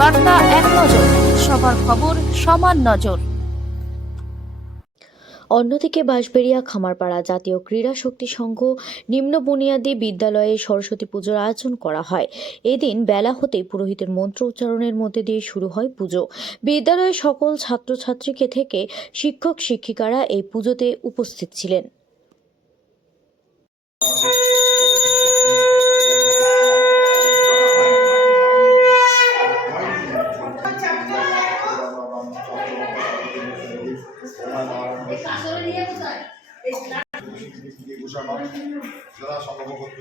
বার্তা এক নজর, সবার খবর সমান নজর। অন্যদিকে বাঁশবেড়িয়া খামারপাড়া জাতীয় ক্রীড়া শক্তি সংঘ নিম্ন বুনিয়াদী বিদ্যালয়ে সরস্বতী পুজোর আয়োজন করা হয়। এদিন বেলা হতেই পুরোহিতের মন্ত্র উচ্চারণের মধ্যে দিয়ে শুরু হয় পুজো। বিদ্যালয়ের সকল ছাত্রছাত্রীকে থেকে শিক্ষক শিক্ষিকারা এই পুজোতে উপস্থিত ছিলেন। যারা সম্ভবত